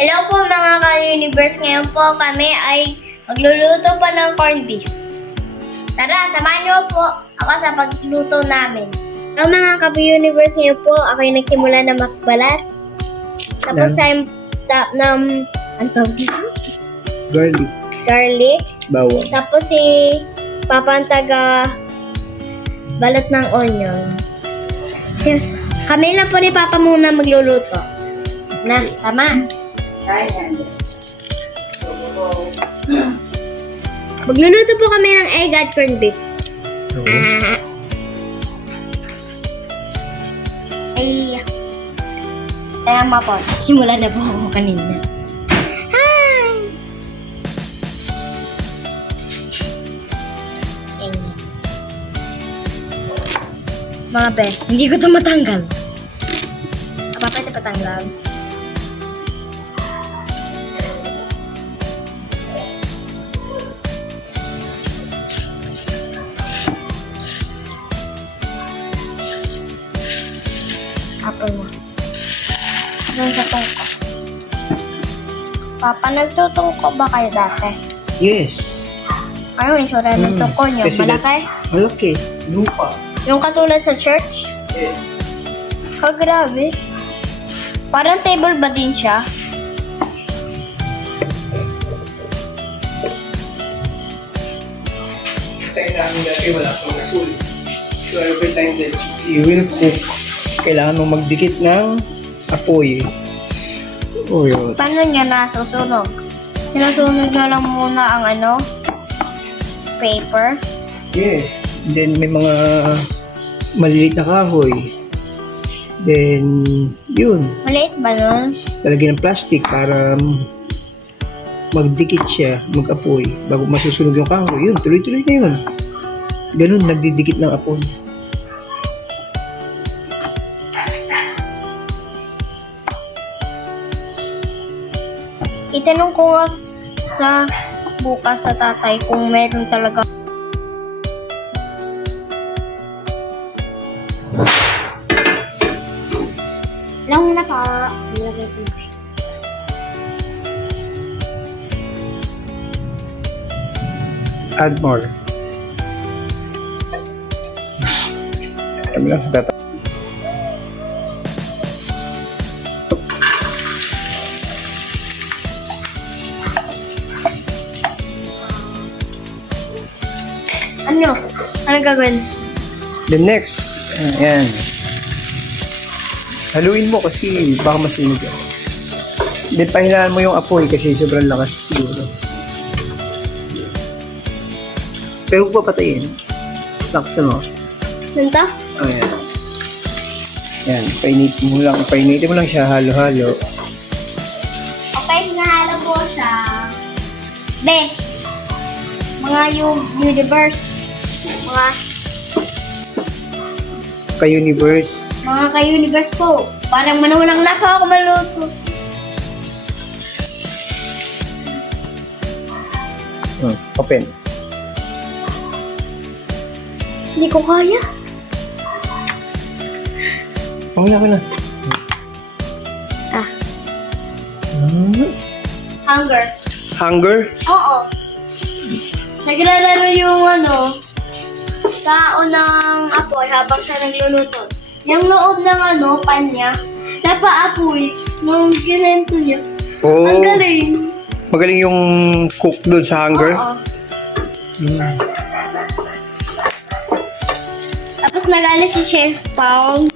Hello po mga ka-universe. Ngayon po kami ay magluluto pa ng corned beef. Tara, samahan niyo po ako sa pagluto namin. Hello mga ka-universe. Ngayon po ako yung nagsimula na magbalat. Tapos ay ano tawag dito? Garlic. Bawang. Tapos si Papa ang taga balat ng onion. Kami lang po ni Papa muna magluluto. Na, tama. Magluluto po kami ng egg at corned beef. Ay, tama po. Simula na po ako kanina. Hi! Ay. Mga best, hindi ko ito matanggal. Papa, ito patanggal. Apple mo. Doon sa tungko. Papa, nagtutungko ba kayo dati? Yes. Ano yung sura ng tungko niyo? Kasi Malaki? Malaki. Lupa. Yung katulad sa church? Yes. Grabe. Parang table ba din siya? Tayo namin dati wala pang pool. So every time that you will cook, kailangan mong magdikit ng apoy. Oh, yun. Paano niya nasusunog? Sinusunog niya lang muna ang paper. Yes. Then may mga maliliit na kahoy. Then, yun. Maliit ba nun? Lalagyan ng plastic para magdikit siya, mag-apoy. Bago masusunog yung kahoy, yun, tuloy-tuloy na yun. Ganun, nagdidikit ng apoy. Itanong ko nga sa bukas sa tatay kung meron talaga. Lang na pa. Ilagay ko. Add more. Kami lang sa tata. Ano? Ano gagawin? The next, ayan. Haluin mo kasi baka masunog yan. Then pahinaan mo yung apoy kasi sobrang lakas siguro. Pero huwag papatayin. Laksan mo. Nanta? Ayan. Ayan, painitin mo lang siya halo-halo. Okay, hinahalo po sa mga universe. Mga ka-universe po. Parang manulang na po ako maluto. Open. Hindi ko kaya. Wala ka na. Ah. Hunger. Hunger? Oo. Nagrararo yung tao ng apoy habang siya nagluluto. Yung loob ng pan niya, napaapoy nung ginento niya. Oh, Ang galing. magaling yung cook doon sa hunger? Oo. Tapos nagalit si Chef Pong.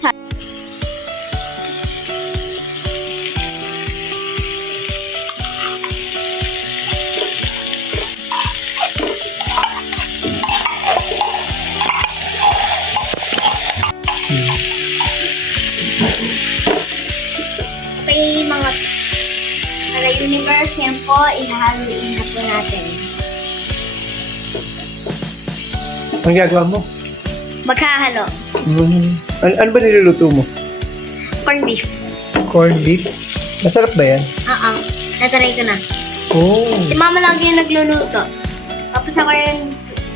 Okay, mga universe yan po, ihahaluin na po natin. Ang gagawa mo? Maghahalo. Ano ba niluluto mo? Corned beef. Corned beef? Masarap ba yan? Oo. Natry ko na. Oh. Si Mama lagi yung nagluluto.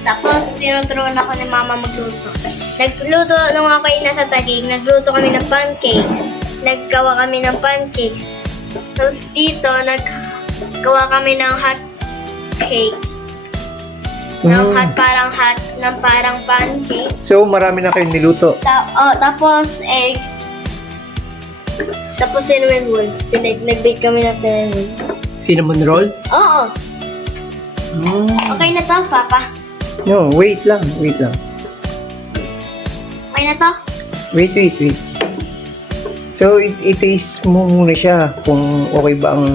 Tapos tinuturuan ako ni Mama magluto. Nagluto nung ako ay nasa Taguig, nagluto kami ng pancake. Naggawa kami ng pancakes. Tapos dito, naggawa kami ng hot cakes. Ng parang pancake. So, marami na kayong niluto. Tapos egg. Tapos cinnamon roll. Nag-bake kami ng cinnamon roll. Cinnamon roll? Oo. Okay na to, Papa. No, wait lang. Okay na to? Wait. So, i-taste mo muna siya kung okay ba ang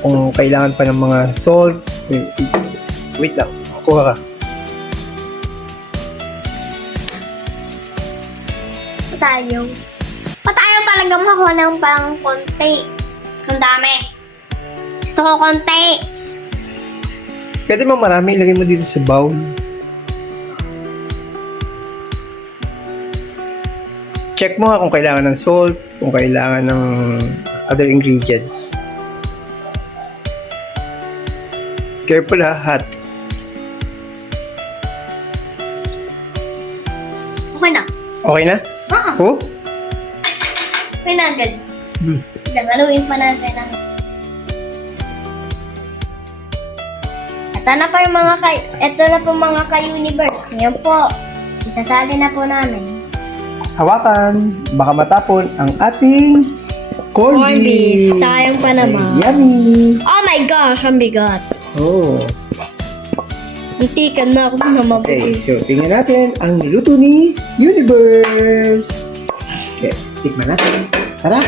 kung kailangan pa ng mga salt. Wait lang. Kuha ka. Patayo talaga makakuha ng pang konti. Ang dami. Gusto ko konti. Pwede mo marami, ilagay mo dito sa bowl. Check mo nga kung kailangan ng salt, kung kailangan ng other ingredients. Careful ha, hot. Okay na. Okay na? Oo. Oh? Okay na agad. Haluin pa natin ang... Ito na po mga ka-universe. Ngayon po, isasali na po namin. Hawakan, baka matapon ang ating corned beef. Sayang pa naman. Yummy! Oh my gosh, ang bigat. Oh. Munti ka na ako na Okay, mabuti. so tingnan natin ang niluto ni Universe. Okay, tikman natin. Tara!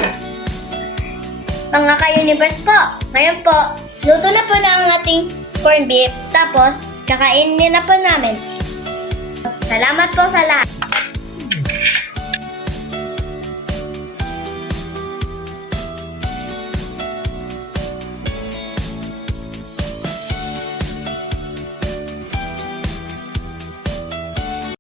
Mga ka-universe po, ngayon po, luto na po na ang ating corned beef. Tapos, kakainin na po namin. Salamat po sa lahat.